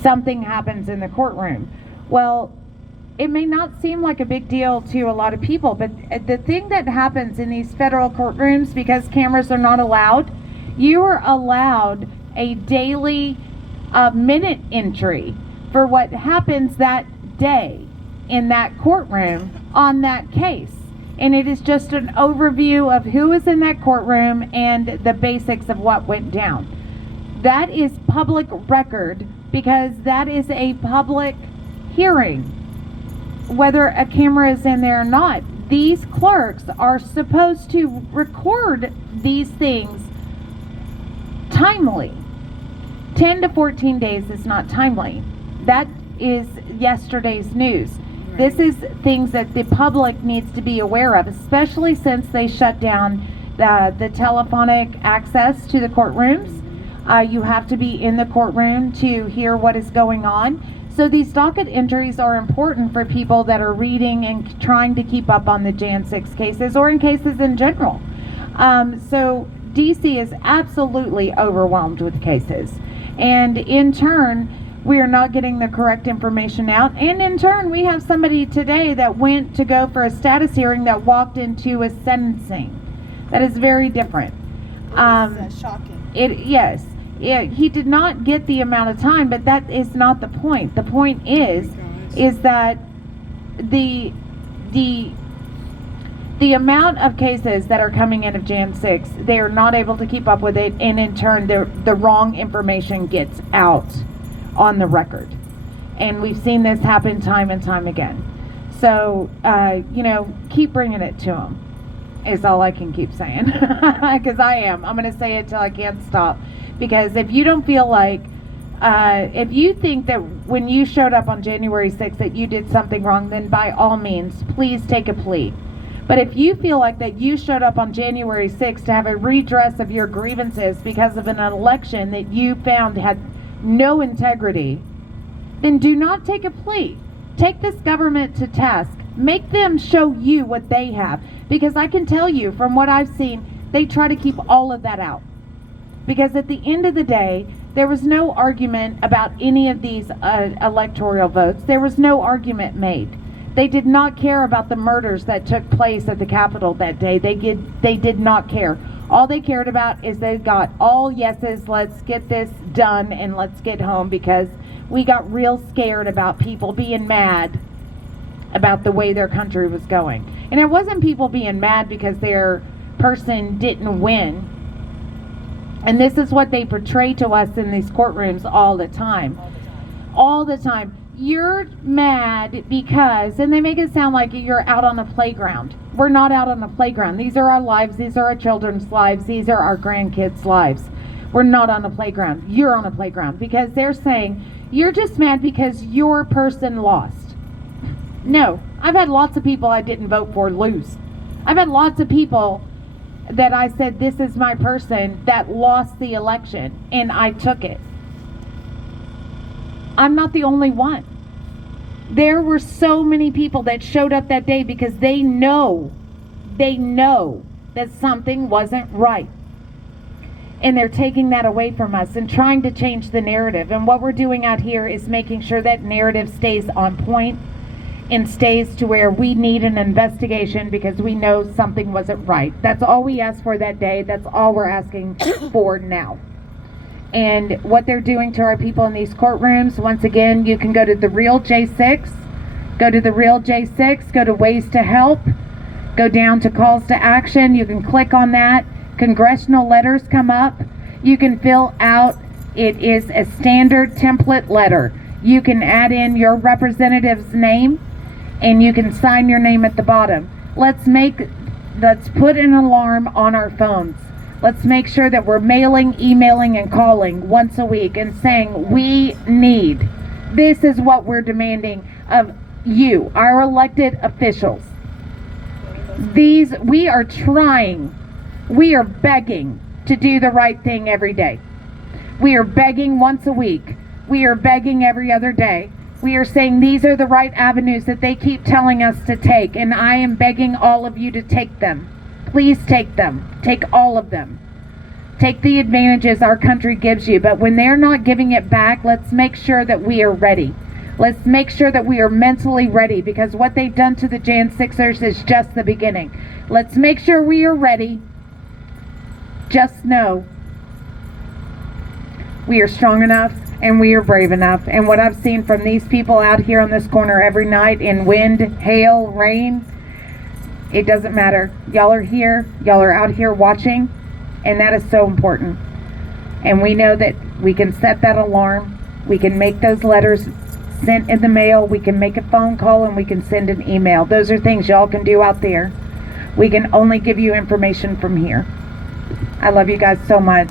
something happens in the courtroom. Well, it may not seem like a big deal to a lot of people, but the thing that happens in these federal courtrooms, because cameras are not allowed, you are allowed a daily minute entry for what happens that day in that courtroom on that case. And it is just an overview of who is in that courtroom and the basics of what went down. That is public record because that is a public hearing, whether a camera is in there or not. These clerks are supposed to record these things timely. 10 to 14 days is not timely. That is yesterday's news. This is things that the public needs to be aware of, especially since they shut down the telephonic access to the courtrooms. You have to be in the courtroom to hear what is going on. So these docket entries are important for people that are reading and trying to keep up on the Jan 6 cases or in cases in general. So DC is absolutely overwhelmed with cases. And in turn, we are not getting the correct information out. And in turn, we have somebody today that went to go for a status hearing that walked into a sentencing. That is very different. Shocking. Yes. He did not get the amount of time, but that is not the point. The point is that the amount of cases that are coming in of Jan 6, they are not able to keep up with it, and in turn, the wrong information gets out on the record. And we've seen this happen time and time again. So, keep bringing it to them is all I can keep saying. Because I'm going to say it till I can't stop. Because if you don't feel like, if you think that when you showed up on January 6th that you did something wrong, then by all means, please take a plea. But if you feel like that you showed up on January 6th to have a redress of your grievances because of an election that you found had no integrity, then do not take a plea. Take this government to task. Make them show you what they have. Because I can tell you from what I've seen, they try to keep all of that out. Because at the end of the day, there was no argument about any of these electoral votes. There was no argument made. They did not care about the murders that took place at the Capitol that day. They did not care. All they cared about is they got all yeses, let's get this done and let's get home, because we got real scared about people being mad about the way their country was going. And it wasn't people being mad because their person didn't win. And this is what they portray to us in these courtrooms all the time. All the time. You're mad because, and they make it sound like you're out on a playground. We're not out on a playground. These are our lives. These are our children's lives. These are our grandkids' lives. We're not on a playground. You're on a playground, because they're saying you're just mad because your person lost. No, I've had lots of people I didn't vote for lose. I've had lots of people that I said, this is my person, that lost the election, and I took it. I'm not the only one. There were so many people that showed up that day because they know that something wasn't right. And they're taking that away from us and trying to change the narrative. And what we're doing out here is making sure that narrative stays on point and stays to where we need an investigation because we know something wasn't right. That's all we asked for that day. That's all we're asking for now. And what they're doing to our people in these courtrooms, once again, you can go to the Real J6, go to the Real J6, go to Ways to Help, go down to Calls to Action. You can click on that. Congressional letters come up. You can fill out, it is a standard template letter. You can add in your representative's name and you can sign your name at the bottom. Let's put an alarm on our phones. Let's make sure that we're mailing, emailing, and calling once a week and saying we need. This is what we're demanding of you, our elected officials. We are trying, we are begging to do the right thing every day. We are begging once a week. We are begging every other day. We are saying these are the right avenues that they keep telling us to take, and I am begging all of you to take them. Please take them. Take all of them. Take the advantages our country gives you, but when they're not giving it back, let's make sure that we are ready. Let's make sure that we are mentally ready, because what they've done to the J6ers is just the beginning. Let's make sure we are ready. Just know we are strong enough and we are brave enough. And what I've seen from these people out here on this corner every night in wind, hail, rain, it doesn't matter. Y'all are here. Y'all are out here watching. And that is so important. And we know that we can set that alarm. We can make those letters sent in the mail. We can make a phone call, and we can send an email. Those are things y'all can do out there. We can only give you information from here. I love you guys so much.